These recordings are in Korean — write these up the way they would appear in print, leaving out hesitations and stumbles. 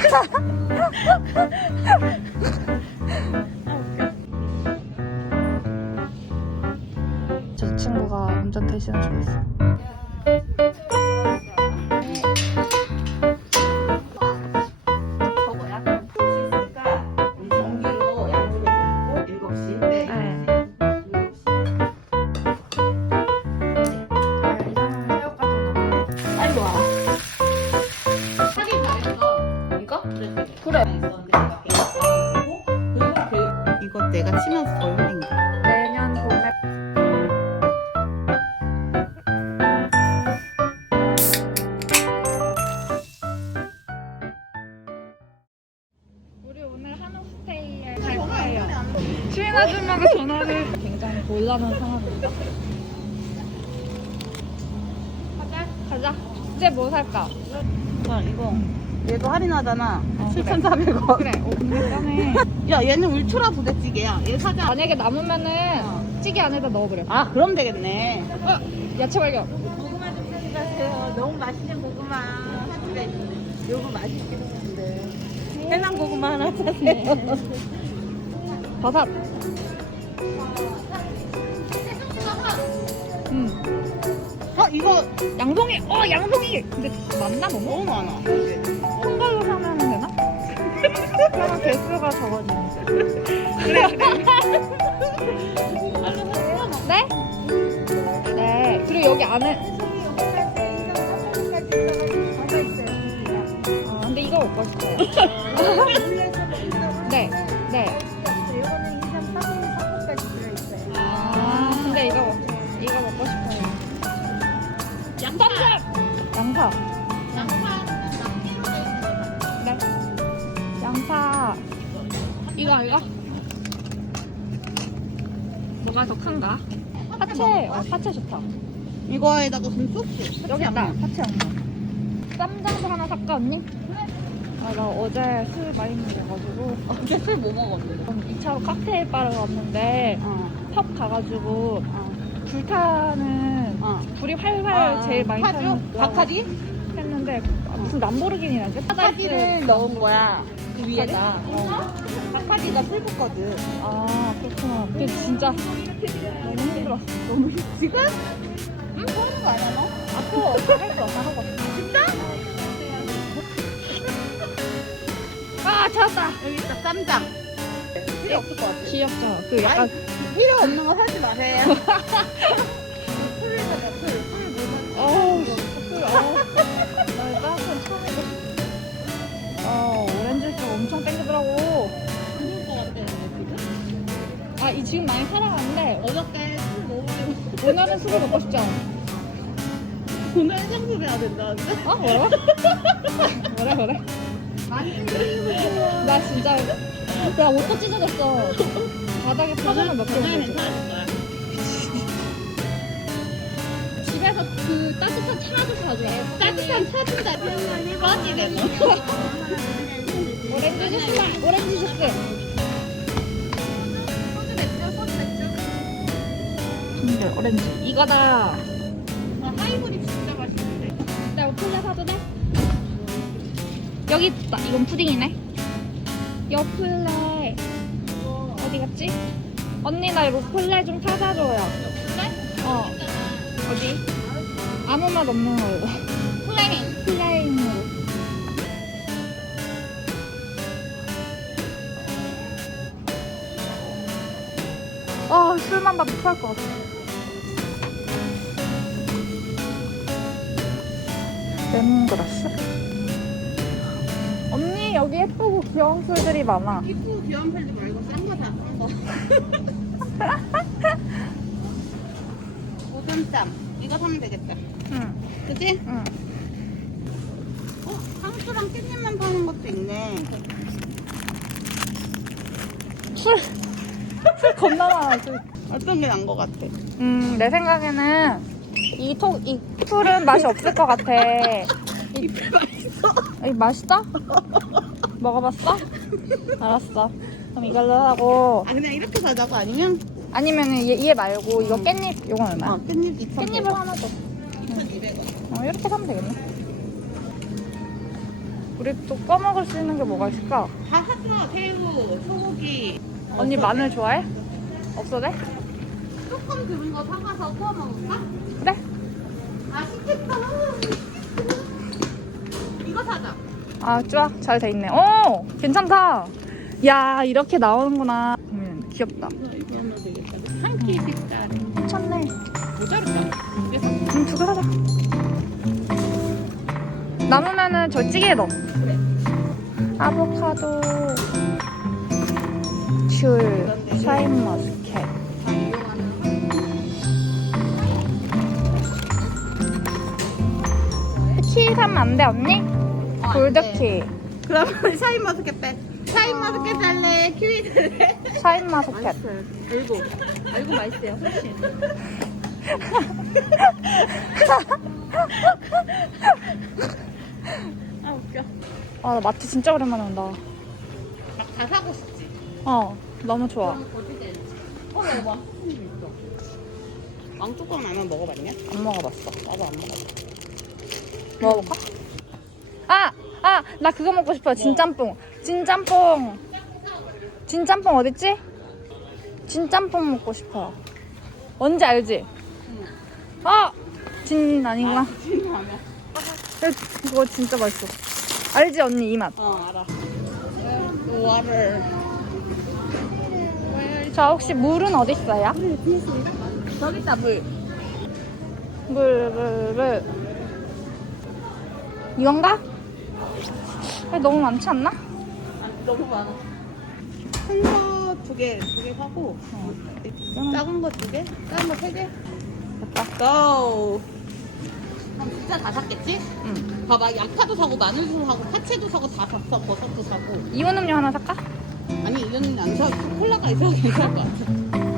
저 친구가 운전 대신해주고 있어. 저거 약간 있으니까 우리 정기로 약속해놓고 7시. 네. 빨리 와. 확인 잘했어. 이거? 그래. 이거 내가 치면서 더 흘린 거. 내년 봄에 우리 오늘 한옥스테이에 갈 거예요. 주인 아줌마가 전화를 굉장히 곤란한 상황입니다. 가자. 이제 뭐 살까? 이거. 얘도 할인하잖아. 그래. 7,400원. 그래. 근데 싸네. 야, 얘는 울트라 부대찌개야. 얘 사자. 만약에 남으면은 찌개 안에다 넣어버려. 아, 그럼 되겠네. 야채 발견. 고구마 좀 가져가세요. 너무 맛있는 고구마. 그래. 요거 맛있게 먹는데. 해남 고구마 하나 사세요. 버섯. 이거 양송이. 양송이. 근데 맞나 너무? 너무 많아. 큰 걸로 사면 되나? 그러면 개수가 적어지는데. 그래. 네? 네. 그리고 여기 안에. 근데 이거 먹고 싶어요. 네. 근데 이거 먹고 싶어요. 양파. 네. 양파. 이거. 뭐가 더 큰가? 파채. 파채 좋다. 이거에다가 좀 소스. 여기 있다. 파채 양파. 쌈장도 하나 살까 언니? 나 어제 술 많이 먹어가지고 어제 술 뭐 먹었는데? 2차로 칵테일 바를 갔는데 펍 가가지고 불타는 불이 활활 제일 많이 타는 바카디? 했는데 무슨 람보르기니라지? 바카디를 넣은 거야. 그 위에다. 바카디가 술 붓거든. 그렇구나. 근데 진짜 너무 힘들었어. 너무 지금? 응? 하는 거 아니야 너? 앞으로 할거 없나 하고. 진짜? 찾았다. 여기 있다 쌈장. 필요 없을 것 같아. 귀엽죠? 그 약간 필요 없는 거 사지 마세요. 풀이잖아 풀. 어우 술 나 따뜻한 처음 해봤어. 오렌지 주 엄청 땡기더라고. 그럴 것 같아 지금? 이 지금 많이 살아가는데 어저께 술 먹으려고 오늘은 술을 먹고 싶지 않아. 오늘 해장술 해야 된다는데? 뭐래? 나 진짜 나 옷도 찢어졌어. 바닥에 파전을 몇 개 먹었지. 집에서 그 따뜻한 차도 사줘. 따뜻한 차 준다 꺼지네 너. 오렌지 주스. 근데 오렌지 이거다. 하이볼이 진짜 맛있는데. 내가 요플레 사도 돼? 여기 있다. 이건 푸딩이네. 요플레 어디 갔지? 언니 나 요플레 좀 찾아줘요. 요플레? 어디? 아무 맛 없는 걸로. 플레인으로. 술만 봐도 토할 것 같아. 레몬그라스? 언니 여기 예쁘고 귀여운 술들이 많아. 이쁘고 귀여운 팔지 말고 싼 거 사. 오줌쌈 이거 사면 되겠다. 응. 그치? 응. 상추랑 깻잎만 파는 것도 있네. 술 겁나 많아. 어떤 게 난 거 같아? 내 생각에는 이 풀은 맛이 없을 것 같아. 맛있어? 먹어봤어? 알았어. 그럼 이걸로 하고. 그냥 이렇게 사자고 아니면? 아니면은 얘 말고 이거 깻잎 이건 얼마야? 깻잎 2,000원. 깻잎을 하나 줘. 2,200원. 이렇게 사면 되겠네. 우리 우리 또 꺼먹을 수 있는 게 뭐가 있을까? 다 샀어. 새우, 소고기. 언니 마늘 좋아해? 없어도 돼? 조금 들은 거 사가서 구워 먹을까? 그래? 맛있겠다. 이거 사자. 아, 좋아. 잘 돼 있네. 오! 괜찮다. 야, 이렇게 나오는구나. 귀엽다. 이거 하면 되겠다. 한 끼씩짜리. 괜찮네. 모자르다. 두개 사. 두 개 사자. 남으면은 저 찌개에 넣어. 그래. 아보카도, 귤, 샤인머스켓. 다 이용하는. 키 사면 안 돼, 언니? 안 골드키. 그러면 샤인머스켓 빼. 샤인머스켓 살래? 키위 살래? 샤인머스켓. 알고 맛있어요. 훨씬. 아 웃겨. 아, 나 마트 진짜 오랜만에 온다. 막 다 사고 싶지. 너무 좋아. 어디 될지. 먹어봐. 왕뚜껑 라면 먹어봤냐? 안 먹어봤어. 나도 안 먹어봤어. 먹어볼까? 나 그거 먹고 싶어요. 진짬뽕. 진짬뽕 어딨지? 진짬뽕 먹고 싶어요. 뭔지 알지? 진 아닌구나. 진라면. 그거 진짜 맛있어. 알지 언니 이 맛. 알아. 와를. 저 혹시 물은 어디 있어요? 저기 있다 물. 물. 이건가? 너무 많지 않나? 너무 많아. 큰 거 두 개 사고. 작은 거 두 개? 작은 거 세 개? 됐다. 고! 그럼 진짜 다 샀겠지? 응. 봐봐, 양파도 사고, 마늘도 사고, 파채도 사고, 다 샀어. 버섯도 사고. 이온 음료 하나 살까? 아니, 이거는 안 사. 콜라가 있어야 괜찮을 것 같아.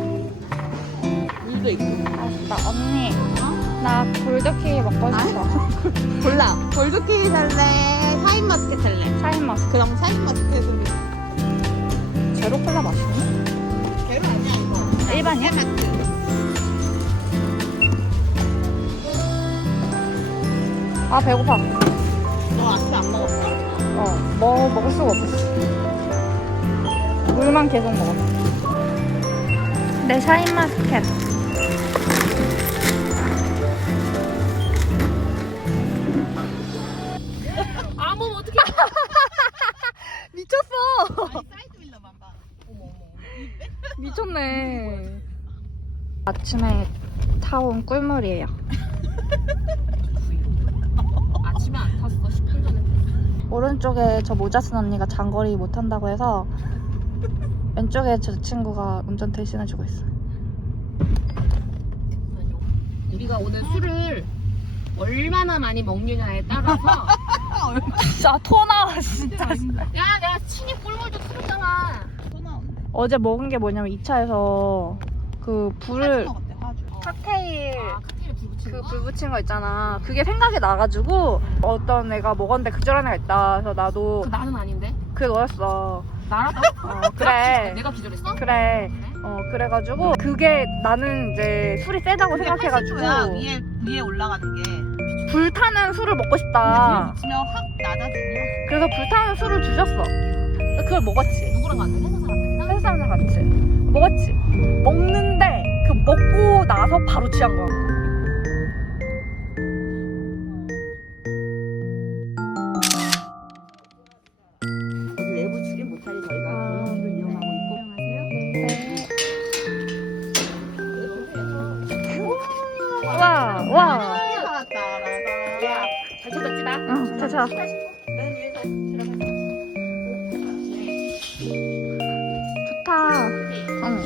물도 있고. 맛있다. 언니, 나 골드키 먹고 싶어. 골라. 골드키위 살래? 샤인머스켓 살래? 샤인머스켓. 그럼 샤인머스켓은 제로 콜라 맛있니? 배로 아니야, 이거. 일반이야? 마트. 아, 배고파. 너 아직 안 먹었어. 먹을 수가 없었어. 물만 계속 먹었어. 내 샤인머스켓. 몸 어떻게? 미쳤어. 아니, 사이드 윌러만 봐. 어머. 미쳤네. 아침에 타온 꿀물이에요. 아침에 안 탔어. 10분 전에. 오른쪽에 저 모자 쓴 언니가 장거리 못 한다고 해서 왼쪽에 저 친구가 운전 대신해주고 있어. 우리가 오늘 술을 얼마나 많이 먹느냐에 따라서 진짜 토 나와 진짜. 야 내가 친히 꿀물도 틀었잖아. 또 나온다. 어제 먹은 게 뭐냐면 2차에서 그 불을 먹었대 화주. 칵테일 칵테일 불 붙인 그 거? 불 붙인 거 있잖아. 그게 생각이 나가지고 어떤 애가 먹었는데 그저런 애가 있다. 그래서 나도 나는 아닌데. 그게 너였어. 나라고? 그래. 내가 기절했어? 그래. 그래가지고 그게 나는 이제 술이 세다고 생각해가지고 위에 올라가는 게. 불타는 술을 먹고 싶다. 붙이면 확 낮아지냐? 그래서 불타는 술을 주셨어. 그걸 먹었지. 누구랑 갔는데? 회사 사람들이랑? 회사 사람들 같이 먹었지. 먹는데 그 먹고 나서 바로 취한 거야. 여기 외부 출입 못하게 저희가 공용으로 이용하고 있고. 네. 와. 잘 찾았지 나? 응, 잘 찾았어. 맨 위에서 들어가서. 좋다. 응.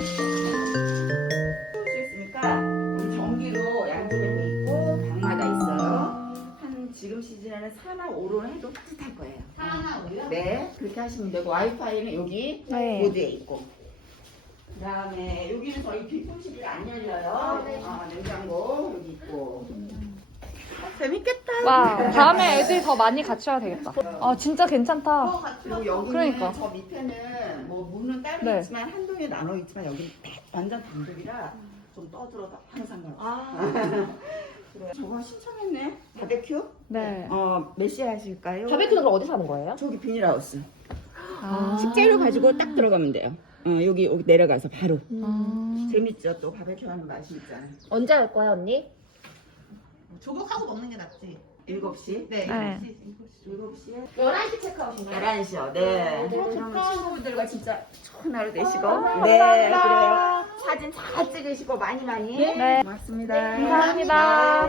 보시겠습니까? 전기로 양쪽에 돼 있고 방마다 있어요. 한 지금 시즌에는 4나 5로 해도 따뜻할 거예요. 하나 오요? 네, 그렇게 하시면 되고 와이파이는 여기 네. 보드에 있고. 그다음에 여기는 저희 뒷꿈치들이 안 열려요. 냉장고 여기 있고. 재밌겠다. 와, 다음에 애들이 더 많이 같이 와야 되겠다. 진짜 괜찮다. 그리고 여기는 그러니까. 저 밑에는 뭐 문은 따로 네. 있지만 한 동에 나눠 있지만 여기는 완전 단독이라 좀 떠들어도 항상 상관없어. 저거 신청했네. 바베큐? 네. 몇 시에 하실까요? 바베큐는 그럼 어디서 하는 거예요? 저기 비닐하우스. 아. 식재료 가지고 딱 들어가면 돼요. 여기 내려가서 바로. 아. 재밌죠? 또 바베큐 하는 맛이 있잖아요. 언제 할 거야 언니? 조격하고 먹는 게 낫지. 7시? 네. 네. 7시에? 11시 체크아웃인가요? 11시요. 네. 좋다. 친구들과 진짜 좋은 하루 되시고. 아, 네, 감사합니다. 그래요. 사진 잘 찍으시고 많이. 네. 고맙습니다. 감사합니다.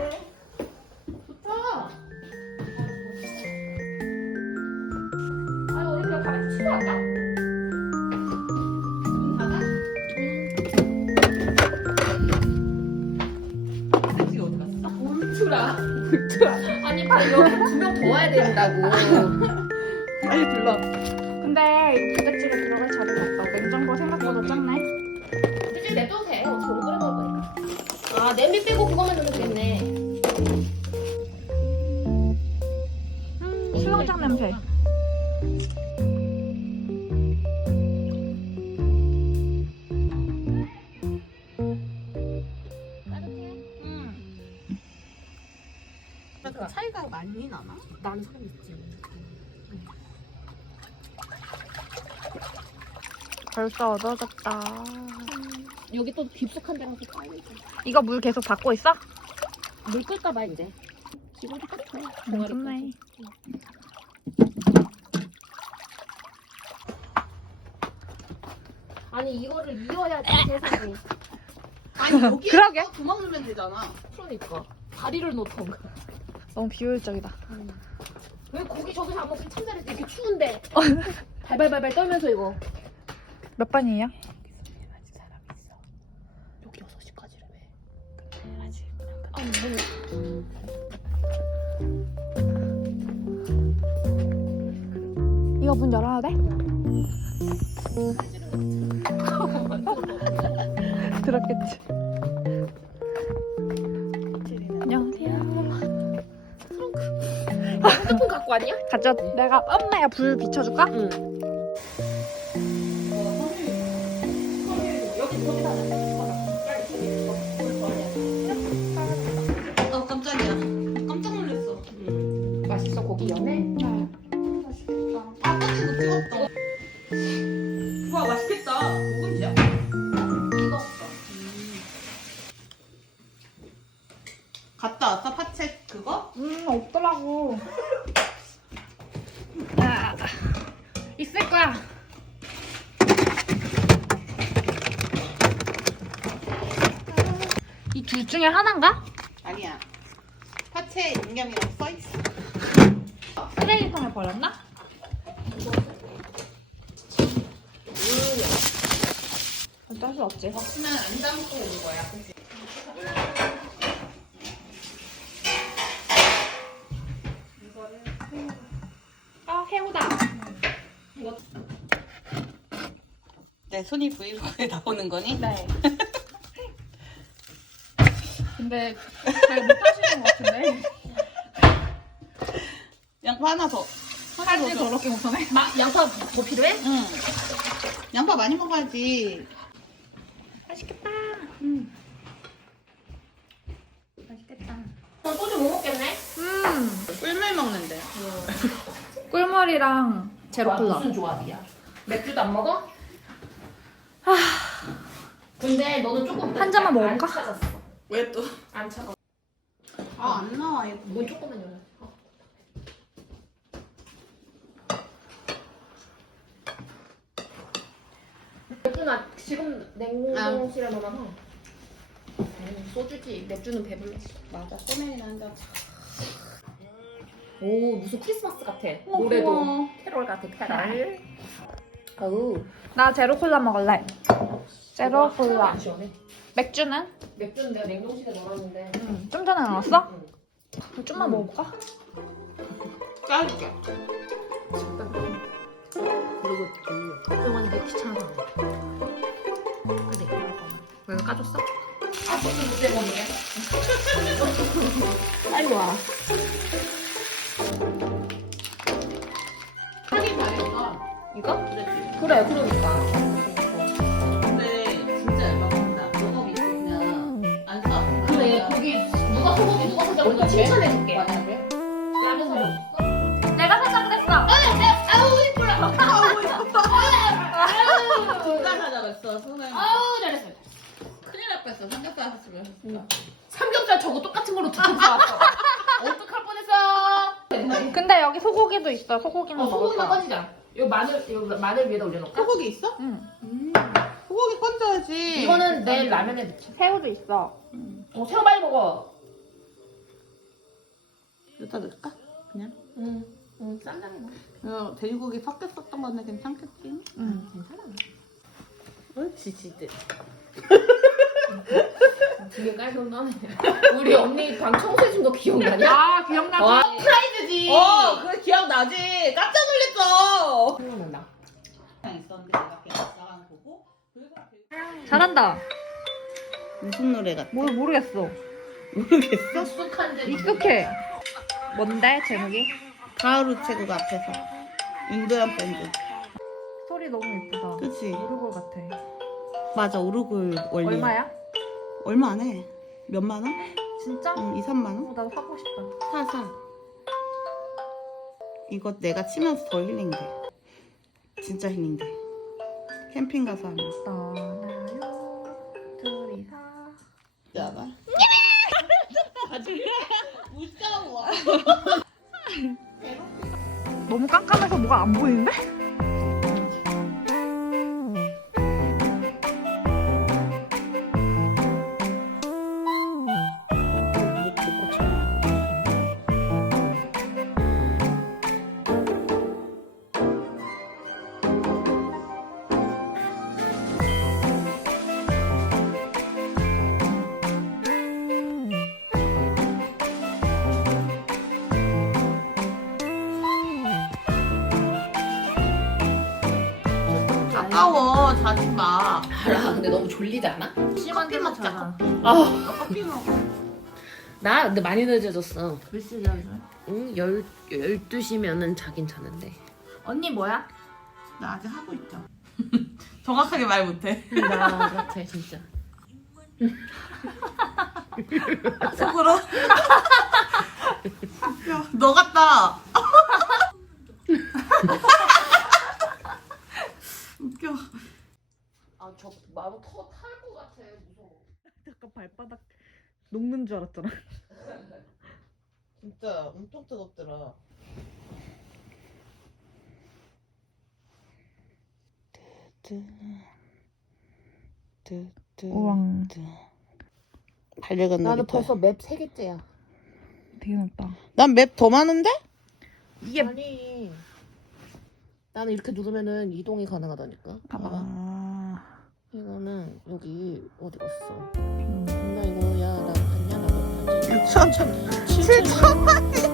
아 우리 그냥 바베큐 취소할까? 아니 빨리 여기 2명 더 와야 된다고. 빨리 불러. 근데 이거 부대찌개 들어갈 자리가 없다. 냉장고 생각보다 작네. 굳이 냅둬도 돼. 어차피 오래 끓여 먹을 거니까. 아 냄비 빼고 그거만 넣으면 되겠네. 수영장 냄새. 그 차이가 많이 나나? 나는 사람 있지. 벌써 어두워졌다. 여기 또 깊숙한 데라서 빨리. 이거 물 계속 받고 있어? 물 끓까봐 이제. 지금 똑같아. 좋네. 아니 이거를 이어야지 세상에. 아니 여기 그러게. 구멍 넣으면 되잖아. 그러니까 다리를 놓던가. 너무 비효율적이다. 왜 고기 저기서 안 먹고 참 잘했어. 이렇게 추운데. 발발발발 떨면서 이거. 몇 반이에요? 아직 사람 있어. 여기 6시까지라며. 아직. 아니 뭐. 이거 문 열어야 돼? 들었겠지. 안녕하세요. 핸드폰 갖고 왔냐? 가져. 내가 엄마야 불 비춰줄까? 응. 깜짝이야. 깜짝 놀랐어. 맛있어 고기 연해? 네. 아까도 못 찍었어. 와 맛있겠다. 묵은지야? 익었어. 갔다 왔어 파채 그거? 없더라고. 아, 있을 거야. 이 둘 중에 하나인가? 아니야. 파채 양념이라고 써 있어. 쓰레기통에 버렸나? 어쩔 수 없지. 없으면 안 담고 오는 거야. 그치? 아, 새우다. 내 손이 브이로그에 나오는 거니? 네. 근데 잘 못하시는 것 같은데. 양파 하나 더. 살지 더럽게 못하네. 양파 뭐 필요해? 응. 양파 많이 먹어야지. 맛있겠다. 맛있겠다. 소주 못 먹겠네? 꿀물 먹는데. 꿀물이랑 제로콜라. 무슨 조합이야? 맥주도 안 먹어? 근데 너는 조금 한 잔만 안 먹을까? 찾았어. 왜 또? 안 차가. 아 안 나와 얘. 문 조금만 열어. 맥주는 지금 냉동실에 넣어놔. 소주지. 맥주는 배불렀어. 맞아. 소맥이나 한다. 오 무슨 크리스마스 같아. 고마워. 노래도 캐롤 같아. 캐롤. 어우. 나 제로콜라 먹을래. 제로콜라. 안 시원해. 맥주는? 맥주는 내가 냉동실에 넣어놨는데. 좀 전에 나왔어? 응. 좀만 먹어볼까? 짜줄게. 그리고 걱정하는 게 귀찮아서 그래. 왜 까줬어? 아 무슨 무대 먹네. 빨리 와. 하긴 잘했어. 이거? 그랬지. 그래 그러니까. 근데 진짜 얇아 보인다. 너가 있으면 안 써. 그래 거기 누가 소고기 누가 이따 우리가 칭찬해줄게. 라면 사줘. 내가 살짝 그랬어. 아우 이쁘라. 둘다 사자랬어 손에. 아우 잘했어. 큰일 날 뻔했어. 삼겹살 하셨으면 하셨을까. 삼겹살 저거 똑같은 걸로 두고 사왔어. 어떡할 뻔했어. 근데 여기 소고기도 있어. 소고기는 소고기만 먹을까? 꺼지자. 요 마늘 위에다 올려놓을까? 소고기 있어? 응. 소고기 건져야지. 이거는 내일 라면에 넣자. 새우도 있어. 새우 많이 먹어. 여기다 넣을까? 그냥? 응. 쌈장이 나. 돼지고기 섞였었던 건데 괜찮겠지? 응. 괜찮아. 그렇지 지들. 되게 깔끔하네. 우리 언니 방 청소해준 거 기억나냐? 아 기억나지? 와 프라이드지. 그래 기억나지. 깜짝 놀랐어. 생각난다. 있었는데 내가 그냥 나가는 거고. 잘한다. 무슨 노래 같아? 모르겠어. 모르겠어? 익숙한데. 익숙해. 뭔데 제목이? 가을우 최고 앞에서 인도양 밴드. 소리 너무 예쁘다. 그치? 오르골 같아. 맞아 오르골 원리. 얼마야? 얼마 안 해. 몇만 원? 진짜? 응, 2, 3만 원? 나도 사고 싶다. 사. 이거 내가 치면서 더 힐링돼. 진짜 힐링돼. 캠핑 가서 하면. 떠나요 둘이서. 야봐. 무서워. 너무 깜깜해서 뭐가 안 보이는데? 아까워 자지 마. 알아. 근데 너무 졸리지 않아? 심한 데만 자자. 아. 커피 먹어. 나 근데 많이 늦어졌어. 몇 시야 요즘? 응? 12시면은 자긴 자는데. 언니 뭐야? 나 아직 하고 있죠. 정확하게 말 못해. 나 같아 진짜. 속으로. 야, 너 같다. 웃겨. 아 저 나도 탈것 같아. 무서워. 약간 발바닥 녹는 줄 알았잖아. 진짜 엄청 뜨겁더라. 우왕. 달려가는 나는 벌써 맵 3개째야. 되게 높다. 난 맵 더 많은데? 이게 아니. 나는 이렇게 누르면은 이동이 가능하다니까. 봐봐. 아. 이거는 여기 어디 갔어? 나 이거 야나 봤냐 나 봤냐? 6,000원. 7,000원이.